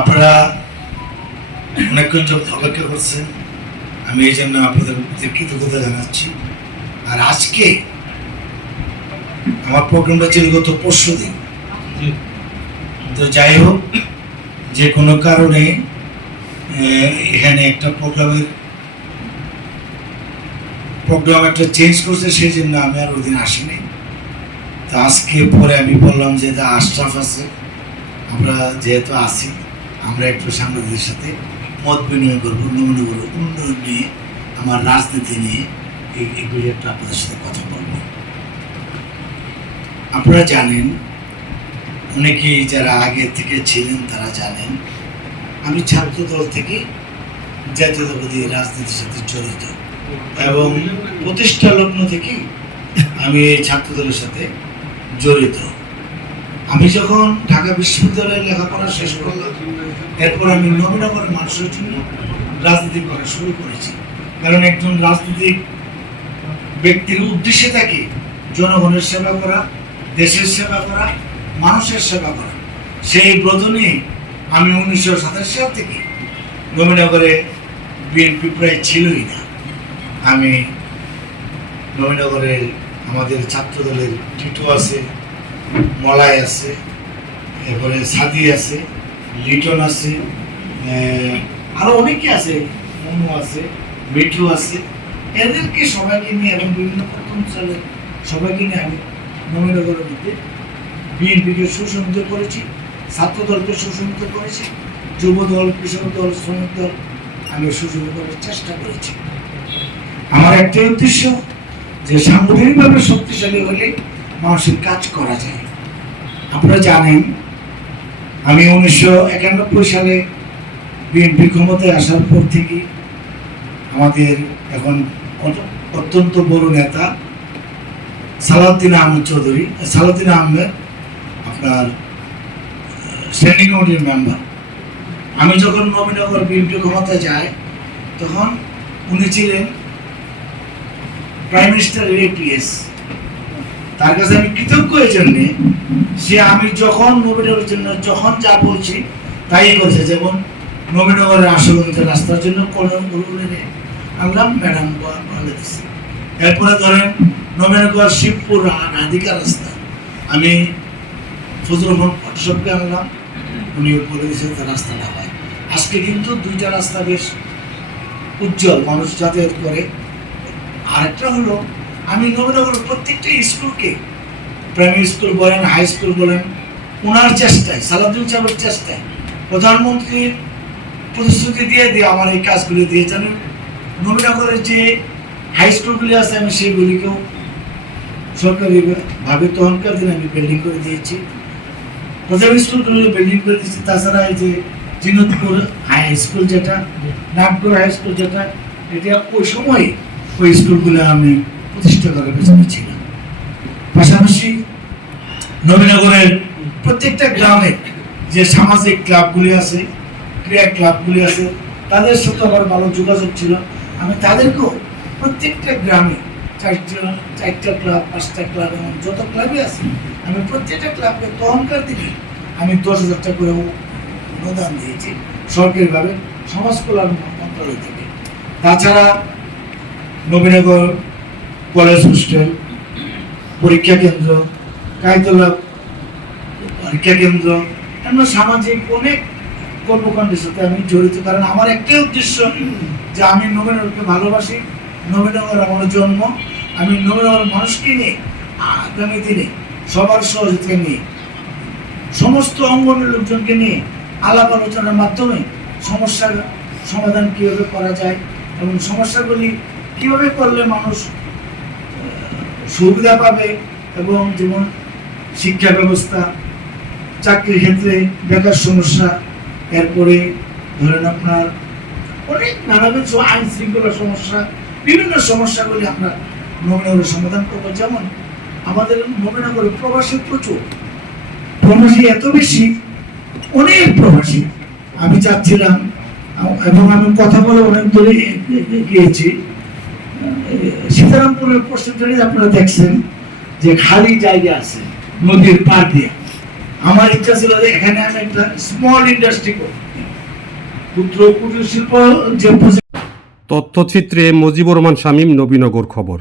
আপনারা অনেকক্ষণ যাবত অপেক্ষা করছেন। আমি এই জন্য আপনাদের প্রতি কৃতজ্ঞতা জানাচ্ছি। আর আজকে আমার প্রোগ্রামটা ছিল গত পরশু দিন। তো যাই হোক, যে কোনো কারণে এখানে একটা প্রোগ্রামের প্রোগ্রাম একটা চেঞ্জ করছে, সেই জন্য আমি আর ওই দিন আসিনি। তো আজকে পরে আমি বললাম যে আশরাফ আছে। আমরা যেহেতু আছি আমরা একটু সাংবাদিকদের সাথে মত বিনিময় করব, নমুনা করব, উন্নয়ন নিয়ে, আমার রাজনীতি নিয়ে এই এগুলি একটু আপনাদের সাথে কথা বলব। আপনারা জানেন, অনেকেই যারা আগে থেকে ছিলেন তারা জানেন, আমি ছাত্র দল থেকে জাতীয়তাবাদী রাজনীতির সাথে জড়িত এবং প্রতিষ্ঠা লগ্ন থেকেই আমি এই ছাত্র দলের সাথে জড়িত। আমি যখন ঢাকা বিশ্ববিদ্যালয়ে লেখাপড়া শেষ করলাম, এরপর আমি নবীনগরের মানুষের জন্য রাজনীতি করা শুরু করেছি। কারণ একজন রাজনীতিক ব্যক্তির উদ্দেশ্যে থাকে জনগণের সেবা করা, দেশের সেবা করা, মানুষের সেবা করা। সেই ব্রত নিয়ে আমি উনিশশো সাতাশ সাল থেকে নবীনগরে বিএনপি প্রায় ছিলই না। আমি নবীনগরের আমাদের ছাত্রদলের টিটু আছে মলাই আছে এরপরে সাদি আছে লিটন আছে আহ, আরও অনেকে আছে মনু আছে মিঠু আছে। এদেরকে সবাইকে নিয়ে এবং বিভিন্ন প্রথম সালে সবাইকে নিয়ে আমি নবীনগরের মধ্যে বিএনপিকে সুসংহিত করেছি ছাত্র দলকে সুসংহিত করেছি যুব দল কৃষক দল শ্রমিক দল আমি সুসংহিত করার চেষ্টা করেছি। আমার একটাই উদ্দেশ্য যে সাংগঠনিকভাবে শক্তিশালী হলে মানুষের কাজ করা যায়। আপনারা জানেন, আমি উনিশশো একানব্বই সালে বিএনপি ক্ষমতায় আসার পর থেকে আমাদের এখন অত্যন্ত বড় নেতা সালাউদ্দিন আহমেদ চৌধুরী, সালাউদ্দিন আহমেদ আপনার স্ট্যান্ডিং কমিটির মেম্বার আমি যখন নবীনগর বিএনপি ক্ষমতায় যাই, তখন উনি ছিলেন প্রাইম মিনিস্টার এপিএস তার কাছে আমি কৃতজ্ঞ এই জন্যে সে আমি যখন নবীনগরের জন্য যখন যা বলছি, তাই করেছে যেমন নবীনগরের আশুগঞ্জ রাস্তার জন্য কলম আনলাম ম্যাডাম বলে দিচ্ছি এরপরে ধরেন, নবীনগর শিবপুর রাধিকা রাস্তা। আমি ফজল রহমান ফটোশপকে আনলাম। উনি বলে দিয়েছেন তার রাস্তাটা হয়। আজকে কিন্তু দুইটা রাস্তা বেশ উজ্জ্বল, মানুষ যাতায়াত করে। আরেকটা হলো আমি নবীনগর প্রত্যেকটা স্কুলকে প্রাইমারি স্কুল বলেন হাই স্কুল বলেন ওনার চেষ্টায়, সালাউদ্দিন সাহেবের চেষ্টায় প্রধানমন্ত্রীর প্রতিশ্রুতি দিয়ে দিয়ে আমার এই কাজগুলি দিয়ে জানেন নবীনগরের যে হাই স্কুলগুলি আছে, আমি সেইগুলিকেও সরকারিভাবে তখনকার দিন আমি বিল্ডিং করে দিয়েছি। প্রথম স্কুলগুলো বিল্ডিং করে দিয়েছি। তাছাড়া এই যে জিনতপুর হাই স্কুল যেটা, নাগপুর হাই স্কুল যেটা, এটা ওই সময় ওই স্কুলগুলো আমি প্রতিষ্ঠা করার পেছনে ছিলাম পাশাপাশি নবীনগরের প্রত্যেকটা গ্রামে যে সামাজিক ক্লাবগুলি আছে, ক্রীড়া ক্লাবগুলি আছে, তাদের সাথে আমার ভালো যোগাযোগ ছিল। আমি তাদেরকেও প্রত্যেকটা গ্রামে চারটা চারটা ক্লাব, পাঁচটা ক্লাব এমন যত ক্লাবই আছে, আমি প্রত্যেকটা ক্লাবকে তখনকার দিনে আমি দশ হাজার টাকা করে অনুদান দিয়েছি সরকারিভাবে সমাজ কল্যাণ মন্ত্রণালয় থেকে। তাছাড়া নবীনগর কলেজ হোস্টেল পরীক্ষা কেন্দ্র, কায়তলা পরীক্ষা কেন্দ্র এমন সামাজিক অনেক কর্মকাণ্ডের সাথে আমি জড়িত, কারণ আমার একটাই উদ্দেশ্য যে আমি নবীনগরকে ভালোবাসি। নবীনগর আমার জন্ম। আমি নবীনগর মানুষকে নিয়ে, আগামী দিনে সবার সহযোগিতা নিয়ে, সমস্ত অঙ্গনের লোকজনকে নিয়ে আলাপ আলোচনার মাধ্যমে সমস্যার সমাধান কীভাবে করা যায় এবং সমস্যাগুলি কীভাবে করলে মানুষ সুবিধা পাবে এবং যেমন শিক্ষা ব্যবস্থা, চাকরির ক্ষেত্রে বেকার সমস্যা, এরপরে ধরেন আপনার অনেক নানাবিধ আইন শৃঙ্খলা সমস্যা, বিভিন্ন সমস্যাগুলি আমরা নবীনগরে সমাধান করব যেমন আমাদের নবীনগরে প্রবাসী প্রচুর। প্রবাসী এত বেশি, অনেক প্রবাসী। আমি চাচ্ছিলাম এবং আমি কথা বলে অনেক দূরে গিয়েছি সীতারামপুরের প্রশ্নটা আপনারা দেখছেন যে খালি জায়গা আছে নদীর পার দিয়ে। আমার ইচ্ছা ছিল যে এখানে আমি একটা স্মল ইন্ডাস্ট্রি করব। ক্ষুদ্র কুটির শিল্প যে তথ্যচিত্রে মজিবুর রহমান শামীম, নবীনগর খবর।